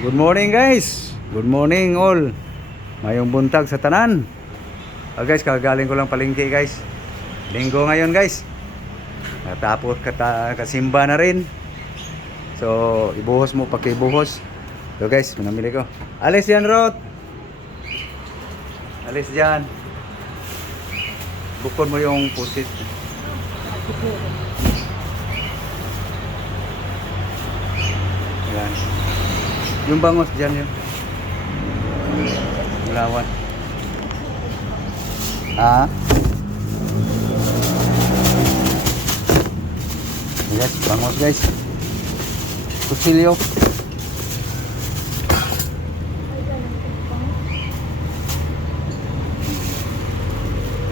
Good morning guys. Good morning all. Mayong buntag sa tanan. Guys, kagaling ko lang palengke guys. Linggo ngayon guys. Natapos kasimba na rin. So, ibuhos mo pakibuhos. So guys, pinamili ko. Alis yan, Rod. Alis dyan. Bukod mo yung pusit. Yan. Yung bangos dyan yun. Malawan. Yes, bangos guys. Kutsilyo.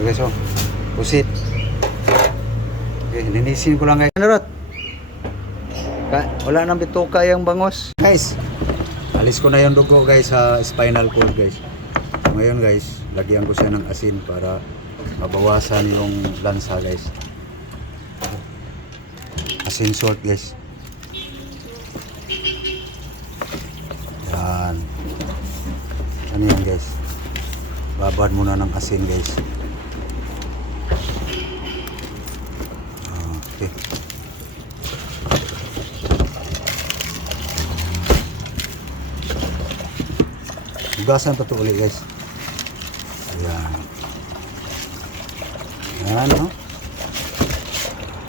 Okay, so pusit. Okay, linisin ko lang guys. Ano Rod? Wala nang bituka yung bangos. Guys, alis ko na yung dugo guys sa spinal cord guys. So, ngayon guys, lagyan ko siya ng asin para mabawasan yung lansa guys. Asin salt guys. Yan. Ano yan guys? Babad muna ng asin guys. Okay. Hugasan pa ito ulit guys. Ayan. Ayan no?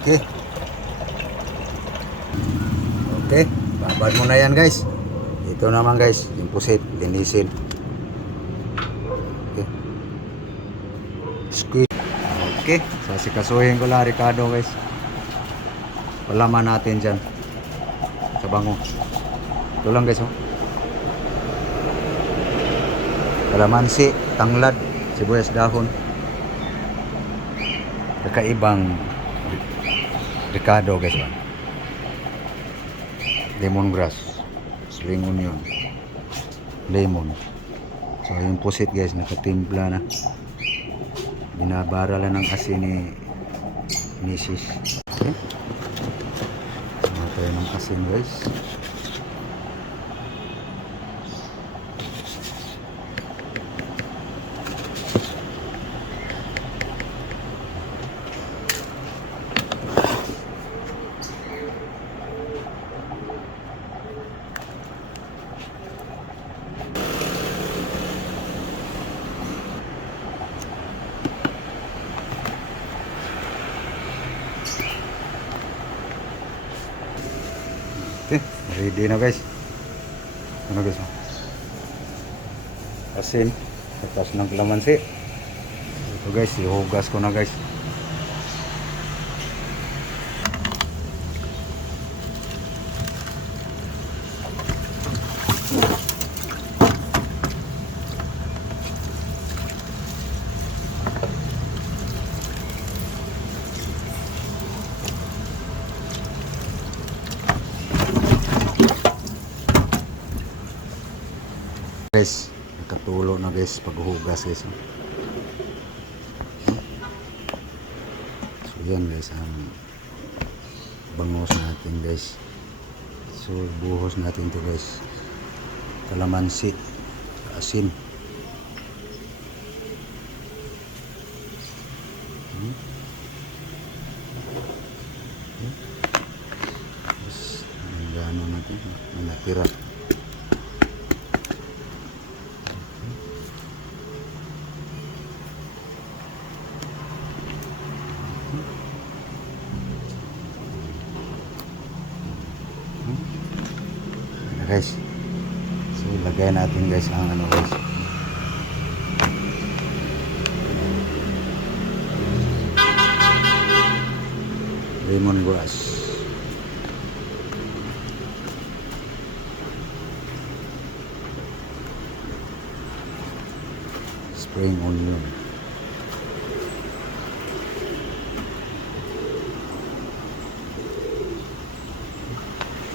Okay. Okay. Babad mo na yan guys. Ito naman guys. Yung pusit. Linisin. Okay. Squeeze. Okay. Sasikasuhin ko lang Ricardo guys. Palaman natin dyan. Sa bango. Ito lang guys oh. Kalamansi, tanglad, sibuyas dahon. Kakaibang Ricardo guys. Lemongrass, spring onion, lemon. So yung pusit guys, nakatimpla na. Binabara lang ng asin ni Mrs. Okay. Tayo ng asin guys. Okay, ready na guys. Ano guys? Asin, tapos ng kalamansi. Ito guys, ihugas ko na guys. Guys, nakatulo na guys paghuhugas guys. So yan guys ang bangos natin guys. So buhos natin to guys. Kalamansi, asin. Tapos ang gano natin ang natira. Guys, so lagay natin guys ang ano guys, lemongrass, spring onion,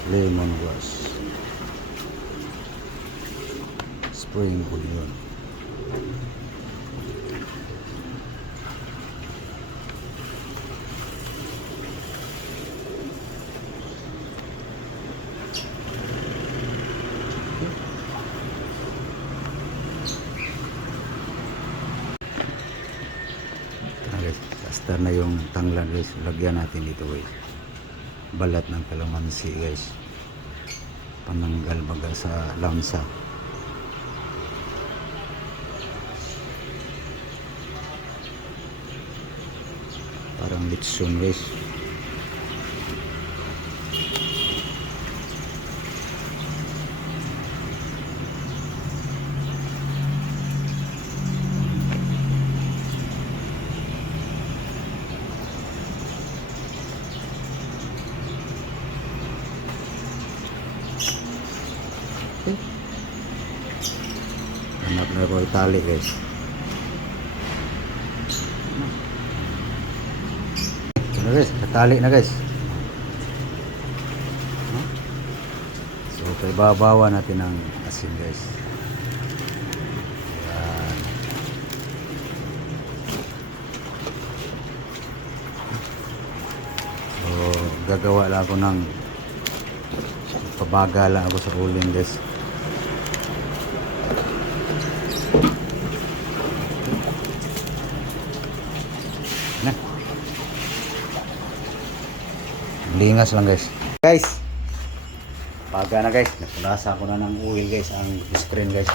lemongrass, spring onion. master na yung tanglan guys, lagyan natin dito guys balat ng kalamansi guys, pananggal baga sa lamsa. Parang litson guys. Hanap na ko itali guys. Ano guys, katali na guys. So ibabawa natin ang asin guys. Yan. So gagawa lang ako ng pabaga lang ako sa uling guys. Lingas lang guys. Guys, paga na guys. Napulasa ko na ng oil guys ang screen guys.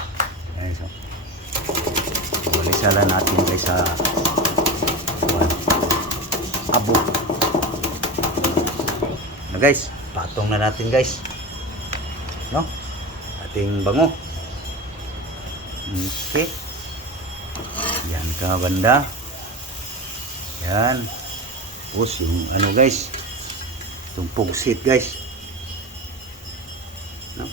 Ayan, so walisa lang natin guys sa abo na guys. Patong na natin guys, no, ating bango. Okay, yan ka banda. Yan. Tapos yung ano guys, itong pugsit guys, no?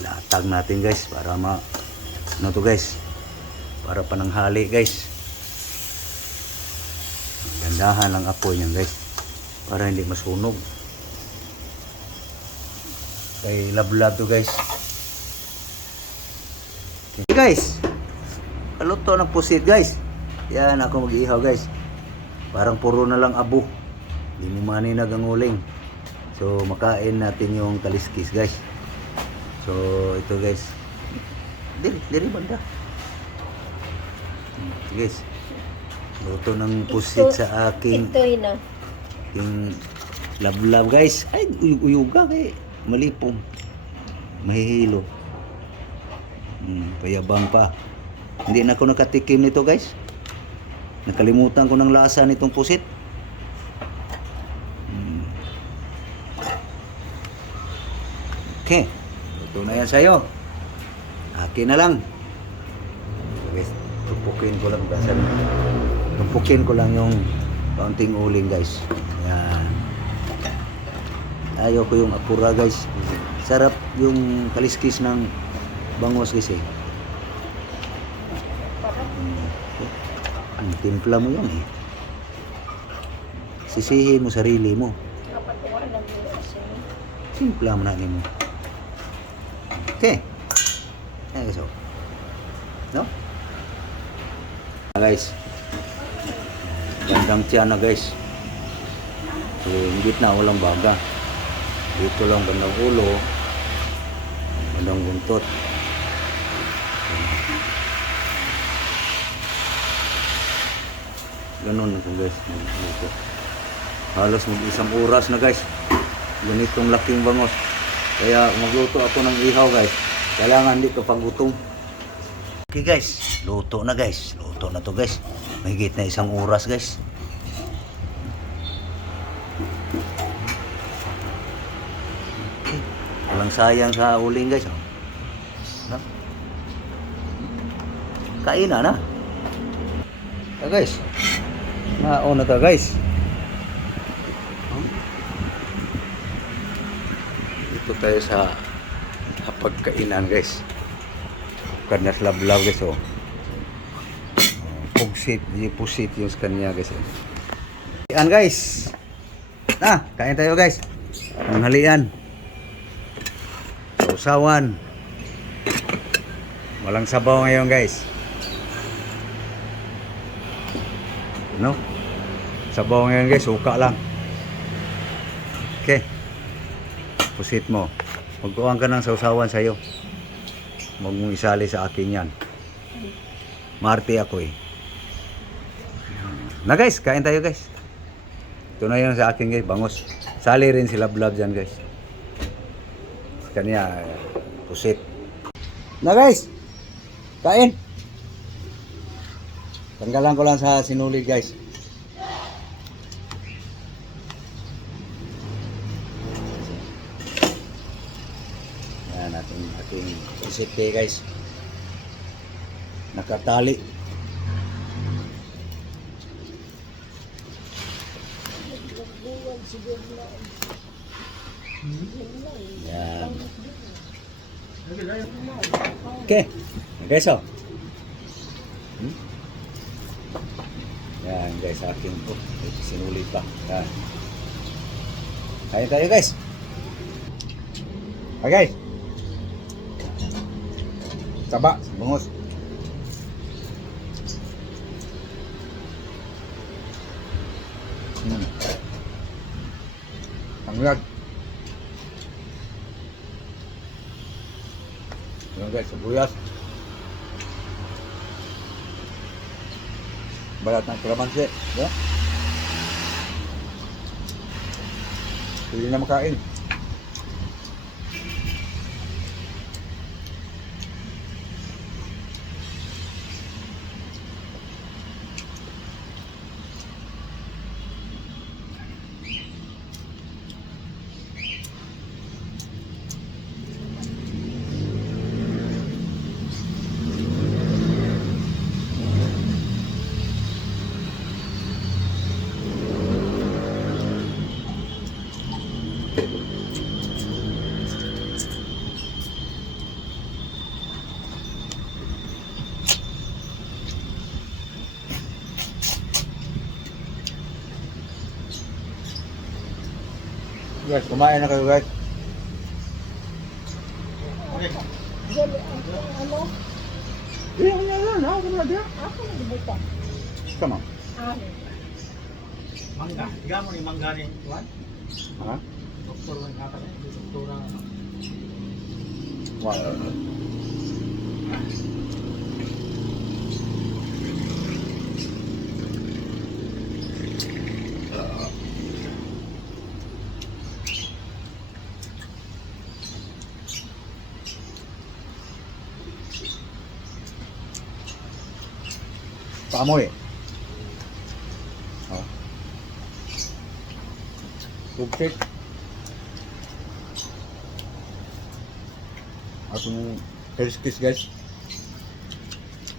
Latag natin guys para ano to guys, para pananghali guys. Gandahan lang apoy niyan guys para hindi masunog. Kay lablab to guys. Okay guys, kaluto ng pusit guys. Yan ako mag-ihaw guys. Parang puro na lang abo. Hindi mo maninag ang uling. So makain natin yung kaliskis guys. So ito guys. Diri banda. Guys. Luto ng pusit sa aking yung lablab guys. Ay uyuga kay malipong. Mahihilo. Payabang pa. Hindi na ako nakatikim nito guys. Nakalimutan ko ng lasa nitong pusit. Okay. Ito na yan sa'yo. Akin na lang. Guys, tumpukin ko lang. Tumpukin ko lang yung kaunting uling guys. Yan. Ayaw ko yung apura guys. Sarap yung kaliskis ng bangos guys eh. Ang timpla mo yan eh. Sisihin mo sarili mo. Timpla mo na mo. Okay. Ayan guys. No? Guys. Gandang tiyan na guys. So, hindi na walang baga. Dito lang bandang ulo. Bandang buntot. Ganun na po guys. Halos mag-isang oras na guys. Ganitong laking bangos. Kaya magluto ako ng ihaw guys. Kailangan hindi ka panggutom. Okay guys. Luto na guys. Luto na to guys. Mahigit na isang oras guys. Okay. Walang sayang sa uling guys. No? Kain na. Guys. Nauna ta guys. Ito tayo sa pagkainan guys. Karnas lablab guys oh. Pugsit, yung pusit yung kanya guys. Kain guys. Kain tayo guys. Panghalian. Sausawan. Walang sabaw ngayon guys. No? Sabaw ngayon guys, suka lang. Okay. Pusit mo. Magkuhan ka ng sausawan sa'yo. Huwag mong isali sa akin yan. Marte ako eh. Na guys, kain tayo guys. Ito na yun sa akin guys, bangos. Sali rin si Love dyan guys. Kanya, pusit. Na guys, kain. Tanggalan ko lang sa sinulid guys. Yan ating pusit guys. Nakatali. Yan. Okay. Guys, oh. Yan guys, aking sinulit pa. Yan. Kain tayo guys. Okay. Saba, bungos. Tanglad. Yan guys, sibuyas. Balat ng kalamansi. Yeah. Pwede na makain. Guys, kumain na kayo guys. Ano? Iya, yan. Ako na dia. Ako nagbuta. Sama. Ano? Mangga, tiga mo ni mangga ni Juan. Ha? Doktor man kata ni, doktora. Wala. Paamoy. Oh. Tubig. Atong first kiss guys.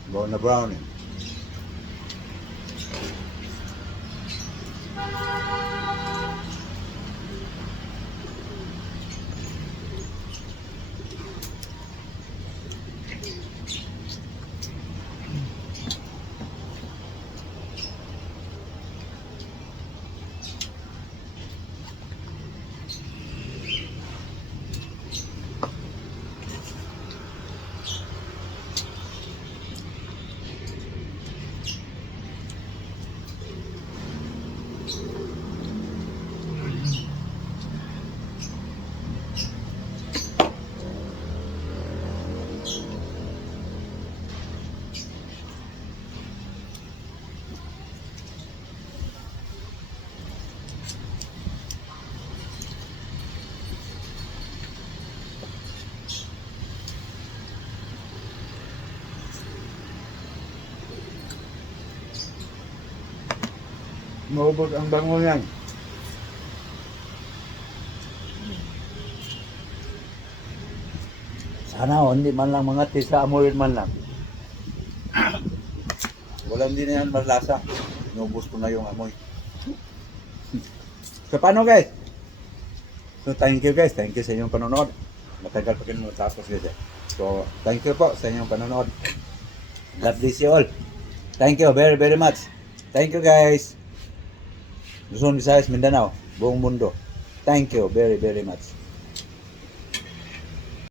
Brown na brown eh. Maubos ang bango yan. Sana hindi man lang mga tisa amoy man lang. Wala hindi na yan malasa. Inubos ko na yung amoy. So paano guys? So thank you guys. Thank you sa inyong panonood. Matagal pa kayo matapos guys. So thank you po sa inyong panonood. God bless you all. Thank you very very much. Thank you guys. Luzon, Visayas, Mindanao, buong mundo. Thank you very very much.